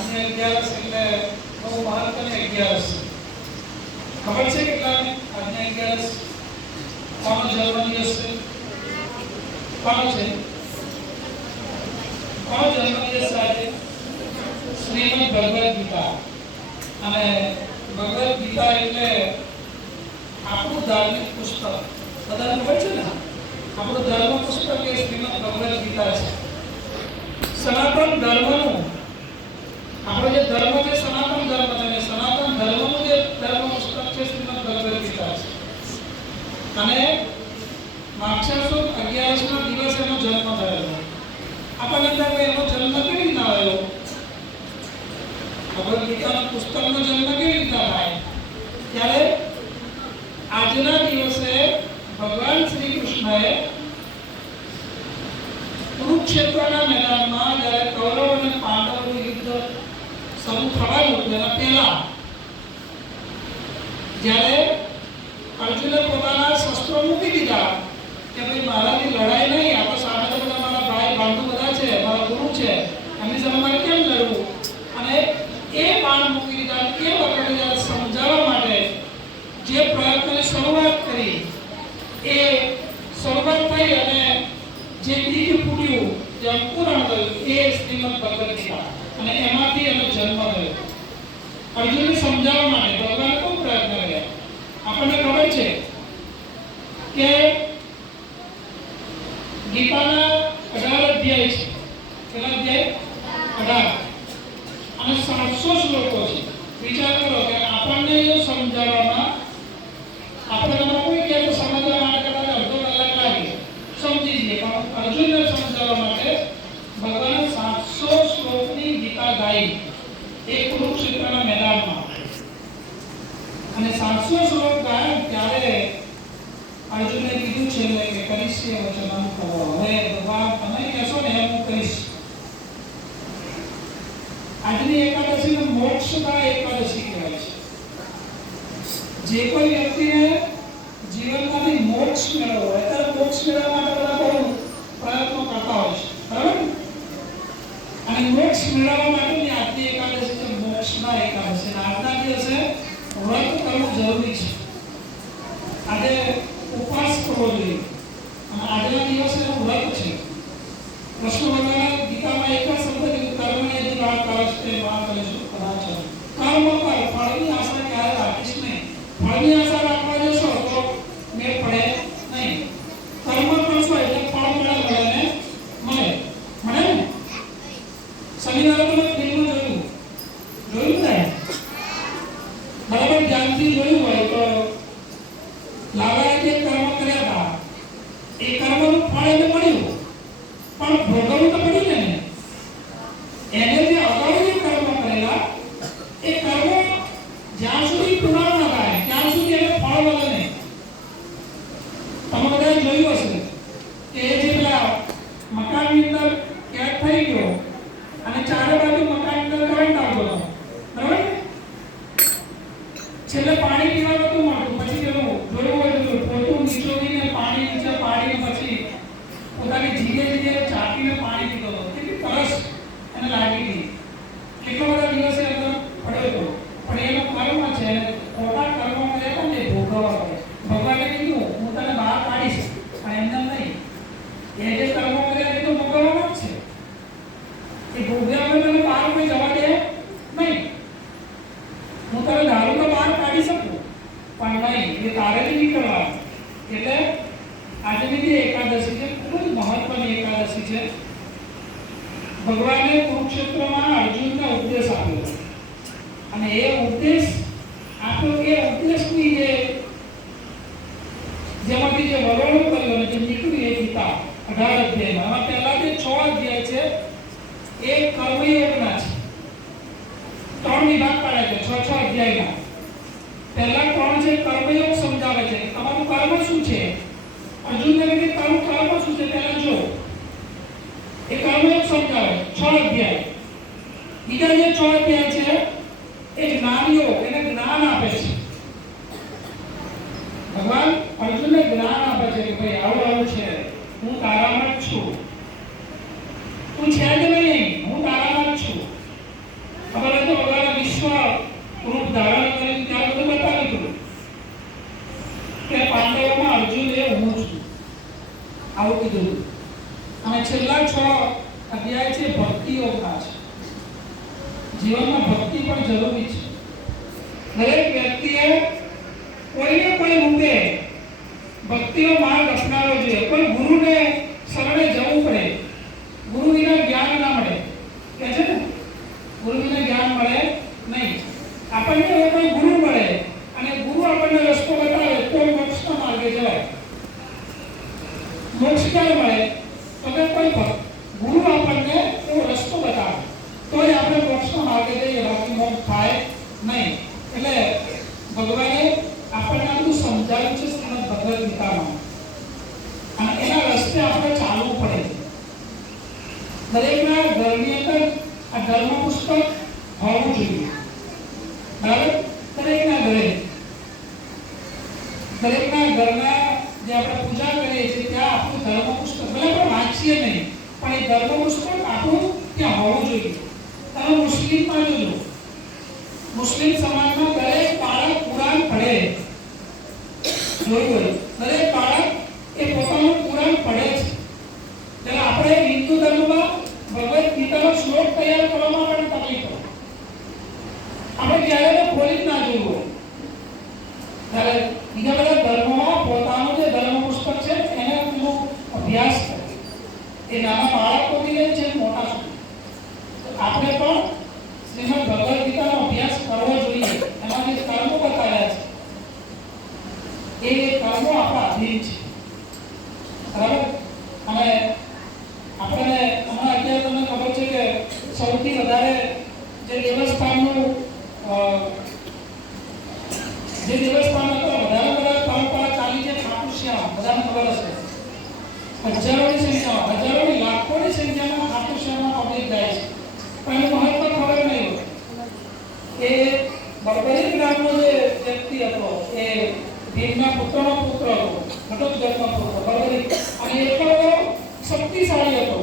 આજની અગિયારસ એટલે બહુ મહત્વની અગિયારસ. ખબર છે કેટલાને આજની અગિયારસ? કોનો જન્મદિવસ છે? કોનો છે? કોનો જન્મદિવસ છે આજે? શ્રીમદ ભગવદ ગીતા. અને ભગવદ ગીતા એટલે આપણું ધાર્મિક પુસ્તક બધાને ખબર છે ને? આપણું ધર્મ પુસ્તક એ શ્રીમદ ભગવદ ગીતા છે સનાતન ધર્મનું આપણો જે ધર્મ છે સનાતન ધર્મ છે અને સનાતન ધર્મનું જે ધર્મ પુસ્તક છે શ્રીમદ ભગવદ ગીતા છે અને માક્ષર સુદ અગિયારસના દિવસે એનો જન્મ થયેલો આપણને એમ થાય કે એનો જન્મ કેવી રીતના આવ્યો ભગવદ ગીતાના પુસ્તકનો જન્મ કેવી રીતના થાય ત્યારે આજના દિવસે ભગવાન શ્રી કૃષ્ણએ કુરુક્ષેત્રના મેદાનમાં જ્યારે કૌરવ અને પાંડવોનું યુદ્ધ પોતાના શસ્ત્રો મૂકી દીધા કેમ લડવું? સમજાવવા માટે જે પ્રયત્નની શરૂઆત કરી, એ શરૂઆત થઈ અને જે બીજ ફૂટ્યું, જે અંકુરણ થયું, એ શ્રીમદ ભગવદ ગીતા અને એમાંથી એનો જન્મ થયો અર્જુનને સમજાવવા માટે ભગવાન બહુ પ્રયત્ન કર્યા? આપણને ખબર છે કે ગીતાના અઢાર અધ્યાય છે. કેટલા અધ્યાય? અઢાર. અને સાતસો શ્લોકો છે. વિચાર કરો કે આપણને જો સમજાવવામાં, આપણે તમારે કોઈ કહે તો સમજવા માટે કદાચ અડધો કલાક લાગે. સમજી જઈએ. પણ અર્જુનને સમજાવવા માટે ભગવાન સાતસો શ્લોકની ગીતા ગાઈ. સાતસો શ્લોક ગાયા ત્યારે અર્જુને કીધું છે કે કરીશ એ વચન કરો હવે ભગવાન, તમે કહેશો ને એમ કરીશ. આજની એકાદશીને મોક્ષદા એકાદશી કહેવાય છે. જે કોઈ વ્યક્તિને જીવનમાંથી મોક્ષ મેળવવો હોય ત્યારે મોક્ષ મેળવવા માટે બધા બહુ પ્રયત્નો કરતા હોય છે. બરાબર? અને મોક્ષ મેળવવા માટેની આજની એકાદશી છે મોક્ષના એકાદશી અને આજના દિવસે વ્રત કરવું જરૂરી છે આજે ઉપવાસ કરવો જોઈએ અને આજના દિવસે વ્રત છે કૃષ્ણ ભગવાને ગીતામાં એક જ શબ્દ કીધું કર્મને યદિ વા કરસ્તે વા કરીશું કદાચ કર્મ કર ફળની આશા ક્યારે રાખીશ નહીં ફળની આશા રાખવા જશો તો મેળ પડે નહીં કર્મ કરશો એટલે ફળ મળે મળે ને મળે મળે ને શનિવારે તમે ફિલ્મ જોયું જોયું ને બરાબર ધ્યાનથી જોયું હોય તો લાલાએ જે કર્મ કર્યા હતા એ કર્મનું ફળ એને મળ્યું પણ ભોગવવું તો પડ્યું ને એને. એને જે અગાઉ જે કર્મ કરેલા એ કર્મો જ્યાં સુધી પૂર્ણ ન થાય ત્યાં સુધી એને ફળ મળે નહીં તમે બધાએ જોયું હશે કે એ જે પેલા મકાનની અંદર કેદ થઈ ગયો અને ચારે બાજુ મકાનની અંદર કરંટ આવતો હતો બરાબર ને? છેલ્લે પાણી પીવા નતું મળતું પછી પેલું જોયું હોય તો પોતું નીચોવીને પાણી નીચે પાડીને પછી પોતાની જીગે જીગે ચાટીને પાણી પીતો હતો કેટલી તરસ એને લાગી હતી કેટલો બધા દિવસે અંદર પડ્યો હતો પણ એનો કર્મ છે ખોટા કર્મો કર્યા હતા ને એ ભોગવવા પડે ભગવાને કીધું હું તને બહાર કાઢીશ પણ એમને નહીં એ જે કર્મો કર્યા એ તો ભોગવવાના જ છે એ ભોગ્યા વગર તને બહાર કોઈ જવા દે નહીં હું તને દારૂ તો બહાર કાઢી શકું પણ નહીં એ તારે જ નીકળવા એટલે આજની જે એકાદશી છે ખૂબ જ મહત્વની એકાદશી છે ભગવાને કુરુક્ષેત્રમાં અર્જુનને ઉપદેશ આપ્યો અને એ ઉપદેશ આપ્યો એ ઉપદેશની જે જેમાંથી જે વલણો કર્યો અને જે નીકળ્યું એ ગીતા અઢાર અધ્યાયમાં આમાં પહેલા જે છ અધ્યાય છે. એ કર્મયોગના છે. ત્રણ વિભાગ પાડે છે, છ છ અધ્યાયના. પહેલા ત્રણ છે કર્મયોગ સમજાવે છે. તમારું કર્મ શું છે? અર્જુનને કહે તારું કર્મ શું છે? પહેલા જો એ કર્મયોગ સમજાવે, છ અધ્યાય. બીજા જે છ અધ્યાય છે, એ જ્ઞાનયોગ એને જ્ઞાન આપે છે. ભગવાન અર્જુનને જ્ઞાન આપે છે કે ભાઈ આવું આવું છે. હું તારામાં જ છું. તું છે જ નહીં, હું તારામાં જ છું. ખબર તો પોતાના વિશ્વ રૂપ ધારણ કરીને ત્યાં બધું બતાવ્યું હતું. કે પાંડવોમાં અર્જુન એ હું છું. આવું કીધું અને છેલ્લા છ અધ્યાય છે, ભક્તિ ઓખા છે જીવનમાં ભક્તિ પણ જરૂરી છે. દરેક વ્યક્તિએ કોઈને કોઈ રૂપે ભક્તિનો માર્ગ અપનાવવો જોઈએ. કોઈ ગીતામાં અને એના રસ્તે આપણે ચાલવું પડે. દરેકના ઘરની અંદર આ ધર્મ પુસ્તક હોવું જોઈએ બરાબર દરેકના ઘરે દરેકના ઘરના જે આપણે પૂજા કરીએ છીએ ત્યાં આપણું ધર્મ પુસ્તક ભલે આપણે વાંચીએ નહીં પણ એ ધર્મ પુસ્તક આપણું ત્યાં હોવું જોઈએ તમે મુસ્લિમમાં જોજો મુસ્લિમ સમાજમાં દરેક બાળક કુરાન ભણે જોયું હોય દરેક બાળક એ પોતાનું પુરાણ પડે છે. એટલે આપણે હિન્દુ ધર્મમાં ભગવદ ગીતાનો શ્લોક તૈયાર કરવામાં પણ તકલીફ પડે આપણે ક્યારે ખોલી જ ના જોયું હોય ત્યારે બીજા બધા ધર્મોમાં પોતાનું જે ધર્મ પુસ્તક છે એને પેલું અભ્યાસ કરે એ નાના બાળકોથી લઈને છે મોટા સુધી તો આપણે પણ શ્રીમદ ભગવદ ગીતાનો અભ્યાસ કરવો જોઈએ એમાં જે કર્મો બતાવ્યા છે એ કર્મો આપણા અધીન છે. બરાબર? અને આપણને હમણાં અત્યારે તમને ખબર છે કે સૌથી વધારે જે દેવસ્થાનનું જે દેવસ્થાન હતો વધારે વધારે પરંપરા ચાલી છે ખાટુ શ્યામ બધાને ખબર હશે. હજારોની સંખ્યામાં, હજારોની લાખોની સંખ્યામાં ખાટુ શ્યામમાં પબ્લિક જાય છે. પણ એનું મહત્વ ખબર નહીં હોય. એ બરબરી ગ્રામનો જે વ્યક્તિ હતો ભીમના પુત્રનો પુત્ર હતો. ઘટોત્કચનો પુત્ર બરાબર? અને એટલો શક્તિશાળી હતો.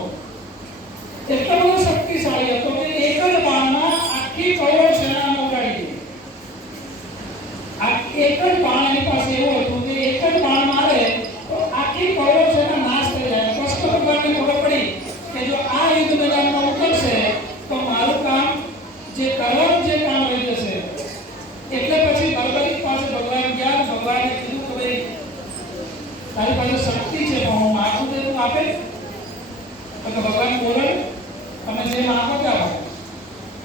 એટલો બધો શક્તિશાળી હતો કે એક જ બાણમાં આખી કરોડ સેનાને ઉડાડી દીધી આ એક જ બાણ એની પાસે એવું હતું કે એક જ બાણ મારે તો આખી કરોડ સેના નાશ થઈ જાય કૃષ્ણ ભગવાનને ખબર પડી કે જો આ યુદ્ધ મેદાનમાં ઉતરશે તો મારું કામ જે કરવાનું જે કામ રહી જશે એટલે પછી બરબરી પાસે ભગવાન ગયા ભગવાને કીધું કે ભાઈ તારી પાસે શક્તિ છે પણ હું આપે. તો ભગવાન બોલે, તમે જે માગો કરો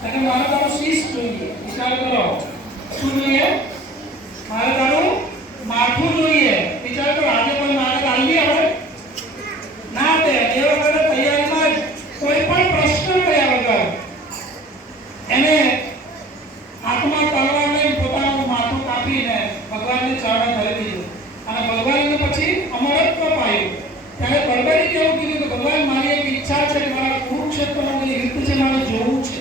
અને મારે તારું શીશ જોઈએ વિચાર કરો. શું જોઈએ? મારે તારું માથું જોઈએ. વિચાર કરો, આજે કોઈ મારે ગાંધી આવે? ના, તે એ વખતે તૈયારીમાં જ કોઈ પણ પ્રશ્ન કર્યા વગર એને હાથમાં તલવાર લઈને પોતાનું માથું કાપીને ભગવાનને ચરણ ધરી દીધું. અને ભગવાનને પછી અમરત્વ પાયું. ત્યારે બરબરી કેવું કીધું કે ભગવાન મારી એક ઈચ્છા છે કે મારા કુરુક્ષેત્રમાં મને યુદ્ધ છે, મારે જોવું છે.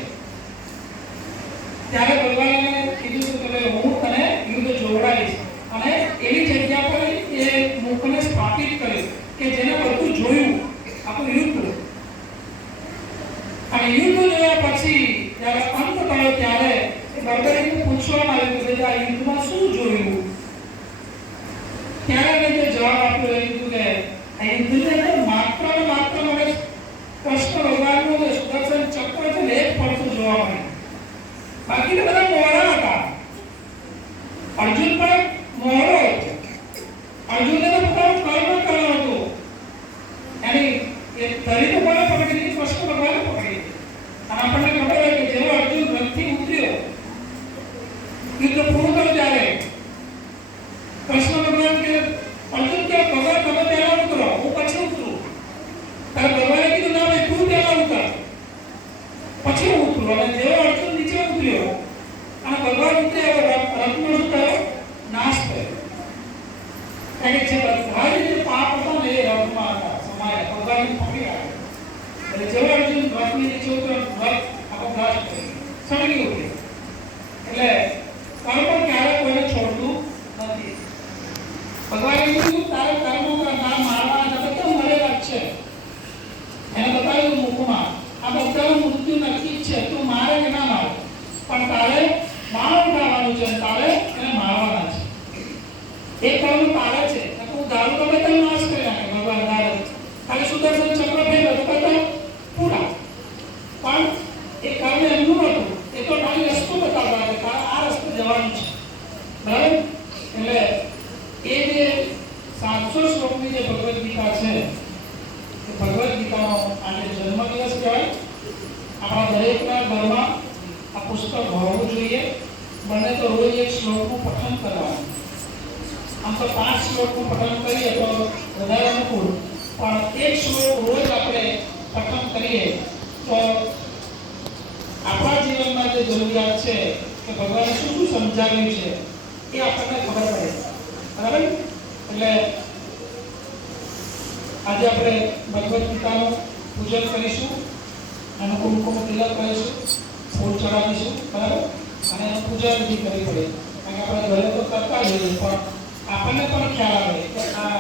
ત્યારે ભગવાને કીધું કે હું તને યુદ્ધ જોવડાવીશ. અને એવી જગ્યા પર એ મુખને સ્થાપિત કર્યું કે જેને બધું જોયું આપણું યુદ્ધ. અને યુદ્ધ જોયા પછી જ્યારે અંત થયો ત્યારે એ બર્બરીને પૂછવામાં આવ્યું કે આ યુદ્ધમાં શું જોયું? ત્યારે એને જે જવાબ આપ્યો એ કીધું કે આ યુદ્ધની અંદર માત્ર ને માત્ર મને કૃષ્ણ ભગવાનનું જે સુદર્શન ચક્ર છે ને એ જ પડતું જોવા મળ્યું બાકી તો બધા મોહરા હતા અર્જુન પણ મોહરો હતો અર્જુનને તો પોતાનું કર્મ કરવાનું હતું એની એ ધરી તો કોને પકડી દીધી કૃષ્ણ ભગવાને પકડી દીધી અને આપણને ખબર હોય કે જેવો અર્જુન રથથી ઉતર્યો યુદ્ધ પૂરું થયું ત્યારે કૃષ્ણ ભગવાન કે અર્જુન કે ભગવાન તમે પહેલા ઉતરો હું પછી ઉતરું ત્યારે ભગવાને કીધું ના ભાઈ તું પહેલા ઉતર પછી હું ઉતરું અને જેવો અર્જુન નીચે ઉતર્યો અને ભગવાન ઉતર્યા હવે રથ- રથનો શું થયો નાશ થયો કારણ કે જે બધા જ જે પાપ હતા ને એ રથમાં હતા સમાયા ભગવાન પકડી રાખ્યો એટલે જેવો અર્જુન રથની નીચે ઉતર્યો રથ આખો નાશ થયો સળગી ઉઠ્યો એટલે પણ ક્યારે કોઈને છોડતું નથી. ભગવાન કીધું તારે કર્મ કર ના મારવાના છે બધા મરેલા જ છે એને બતાવ્યું મુખમાં આ બધાનું મૃત્યુ નક્કી જ છે તું મારે કે ના મારે પણ તારે માર ઉઠાવવાનું છે અને તારે એને મારવાના છે એ કર્મ તારે છે તો તું દારૂ તો બધા નાશ કરી નાખે ભગવાન દારૂ ખાલી સુદર્શન ચક્ર ફેરવે તો બધા પૂરા પણ એ કર્મ એમનું નહોતું એ તો ખાલી રસ્તો બતાવતા હતા કે તારે જવાનું છે બરાબર પુસ્તક હોવું જોઈએ. બને તો રોજ એક શ્લોકનું પઠન કરવાનું. આમ તો પાંચ શ્લોકનું પઠન કરીએ તો વધારે અનુકૂળ. પણ એક શ્લોક રોજ આપણે પઠન કરીએ તો આપણા જીવનમાં જે જરૂરિયાત છે કે ભગવાને શું શું સમજાવ્યું છે એ આપણને ખબર પડે. બરાબર? એટલે આજે આપણે ભગવદ્ ગીતાનું પૂજન કરીશું અને કુમકુમ તિલક કરીશું, ફૂલ ચડાવીશું, બરાબર? અને એનું પૂજા વિધિ કરવી પડે. કારણ કે આપણે ઘરે તો કરતા જઈએ પણ આપણને પણ ખ્યાલ આવે કે આ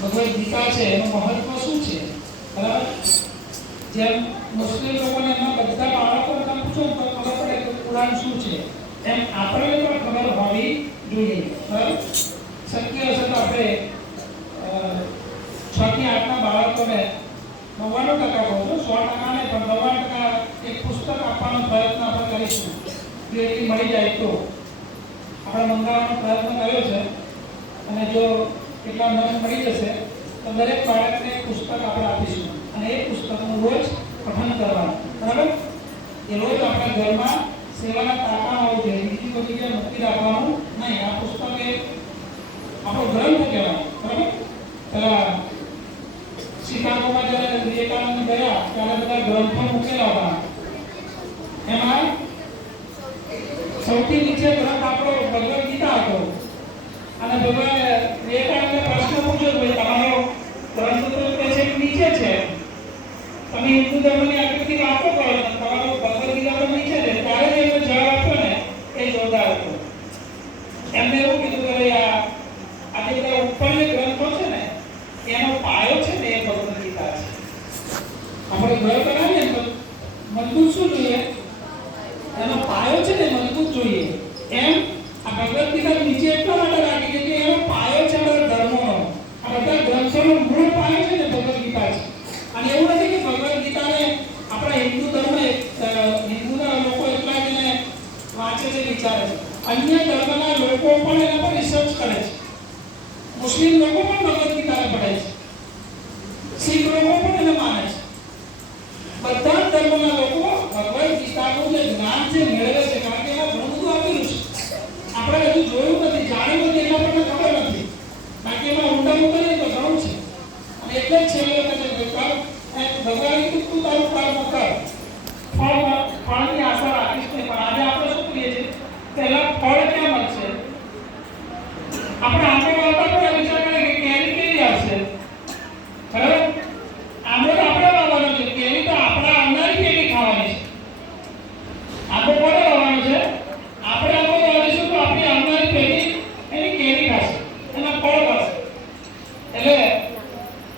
ભગવદ્ ગીતા છે, એનું મહત્વ શું છે? બરાબર? જેમ મુસ્લિમ લોકોને એમના બધા બાળકોને તમે પૂછો ને તો ખબર પડે શું છે? એમ આપણને પણ ખબર હોવી જોઈએ. બરાબર? શક્ય હશે તો આપણે છ થી આઠના બાળકોને નવ્વાણું ટકા કહું છું. સો ટકા નહીં પણ નવ્વાણું ટકા એક પુસ્તક આપવાનો પ્રયત્ન આપણે કરીશું. જો એટલી મળી જાય તો. આપણે મંગાવવાનો પ્રયત્ન કર્યો છે. અને જો કેટલા મન મળી જશે, તો દરેક બાળકને પુસ્તક આપણે આપીશું. અને એ પુસ્તકનું રોજ પઠન કરવાનું. બરાબર? એ રોજ આપણા ઘરમાં સેવાના તાપમાન હોવું જોઈએ બીજી કોઈ જગ્યાએ મૂકી રાખવાનું નહીં. આ પુસ્તક એ આપણો ગ્રંથ કહેવાય, બરાબર? પેલા શિકાગોમાં જ્યારે વિવેકાનંદ ગયા, ત્યારે બધા ગ્રંથો મૂકેલા હતા. એમાં સૌથી નીચે ગ્રંથ આપણો ભગવદ ગીતા હતો. અને ભગવાન વિવેકાનંદે પ્રશ્ન પૂછ્યો કે તમારો ગ્રંથ તો છે નીચે છે? તમે હિન્દુ ધર્મની આકૃતિ વાતો કરો તમારો ભગવદ ગીતા તો નીચે છે ત્યારે જ એમનો જવાબ આપ્યો ને એ જોરદાર હતો એમને એવું કીધું કે ભાઈ આ આ જે બધા ઉપર જે ગ્રંથો છે ને એનો પાયો છે ને એ ભગવદ ગીતા છે આપણે ઘર બનાવીએ ને તો મજબૂત શું જોઈએ એનો પાયો છે ને મજબૂત જોઈએ એમ આ ભગવદ ગીતા નીચે એટલા માટે રાખી છે કે એનો પાયો છે આપણા ધર્મોનો આ બધા ગ્રંથોનો મૂળ પાયો છે ને ભગવદ ગીતા છે અને એવું નથી કે ભગવદ ગીતાને આપણા હિન્દુ ધર્મ હિન્દુના લોકો એટલા જ એને વાંચે છે, વિચારે છે. અન્ય ધર્મના લોકો પણ એના પર રિસર્ચ કરે છે. મુસ્લિમ લોકો પણ ભગવદ ગીતાને પઢે છે શીખ લોકો પણ એને માને છે બધા જ ધર્મના લોકો ભગવદ ગીતાનું જે જ્ઞાન છે મેળવે છે કારણ કે એમાં ઘણું બધું આપેલું છે આપણે હજુ જોયું નથી જાણ્યું નથી એટલા આપણને ખબર નથી બાકી એમાં ઊંડા ઉતરીએ તો ઘણું છે અને એટલે જ છેલ્લે વખતે કે કર એ ભગવાને કીધું તું તારું કર્મ કર ફળ ફળની આશા રાખીશ નહીં પણ આજે આપણે શું કરીએ છીએ પહેલા ફળ ક્યાં મળશે આપણે આંબો વાવતા પણ વિચાર કરીએ કે કેરી કેવી આવશે બરાબર આંબો તો આપણે વાવવાનો છે કેરી તો આપણા આવનારી પેઢી ખાવાની છે આંબો કોને વાવવાનો છે આપણે આંબો વાવીશું તો આપણી આવનારી પેઢી એની કેરી ખાશે એના ફળ ખાશે એટલે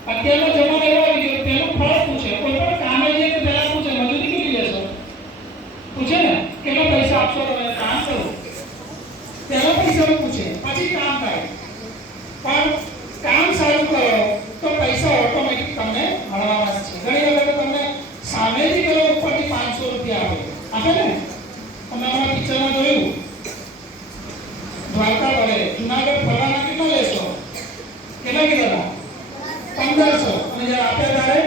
અત્યારનો જમાનો એવો આવી ગયો પેલું ફળ પૂછે કોઈ પણ કામે જઈએ તો પહેલા પૂછે મજૂરી કેટલી લેશો પૂછે ને કેટલા પૈસા આપશો તમે કામ કરો પહેલા પૈસા પૂછે પછી કામ થાય પણ કામ સારું કરો તો પૈસા ઓટોમેટિક તમને મળવાના જ છે ઘણી વખત તમને સામેથી કરો ઉપરથી પાંચસો રૂપિયા આપે આપે ને તમે હમણાં પિક્ચરમાં જોયું દ્વારકા વડે જુનાગઢ ફરવાના કેટલા લેશો કેટલા કીધા જ્યારે આપ્યા ત્યારે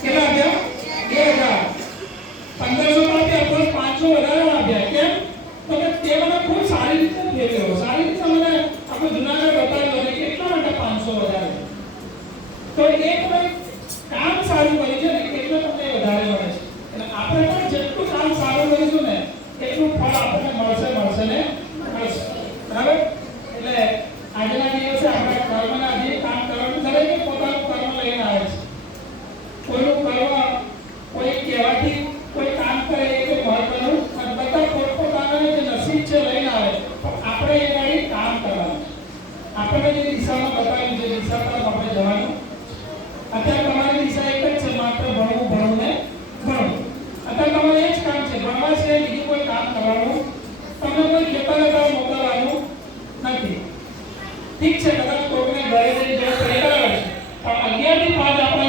કેટલા બે હજાર. પંદરસો આપ્યા પાંચસો વધારે આપ્યા કેમ તો કે તે મને ખૂબ સારી રીતે ફેરવ્યો સારી રીતે મને આપણે જુનાગઢ બતાવ્યો અને કેટલા માટે પાંચસો વધારે તો એ તમે કામ સારું કર્યું છે ને એટલે તમને વધારે મળે છે એટલે આપણે પણ જેટલું કામ સારું કરીશું ને એટલું ફળ આપણને મળશે મળશે ને મળશે બરાબર એટલે આજના દિવસે આપણે કર્મના અધીન કામ કરવાનું દરેકે પોતાનું કર્મ લઈને આવે છે કોઈનું કર્મ કોઈ કહેવાથી કોઈ કામ કરે એ કોઈ મહત્વનું અને બધા પોતપોતાના જે નસીબ છે લઈને આવે પણ આપણે એ ગાડી કામ કરવાનું આપણને જે દિશામાં બતાવ્યું છે દિશા તરફ આપણે જવાનું અત્યારે તમારી દિશા એક જ છે માત્ર ભણવું ભણવું ને ભણવું અત્યારે તમારે એ જ કામ છે ભણવા સિવાય બીજું કોઈ કામ કરવાનું તમને કોઈ ખેતર અથવા મોકલવાનું નથી ઠીક છે કદાચ કોઈને ઘરે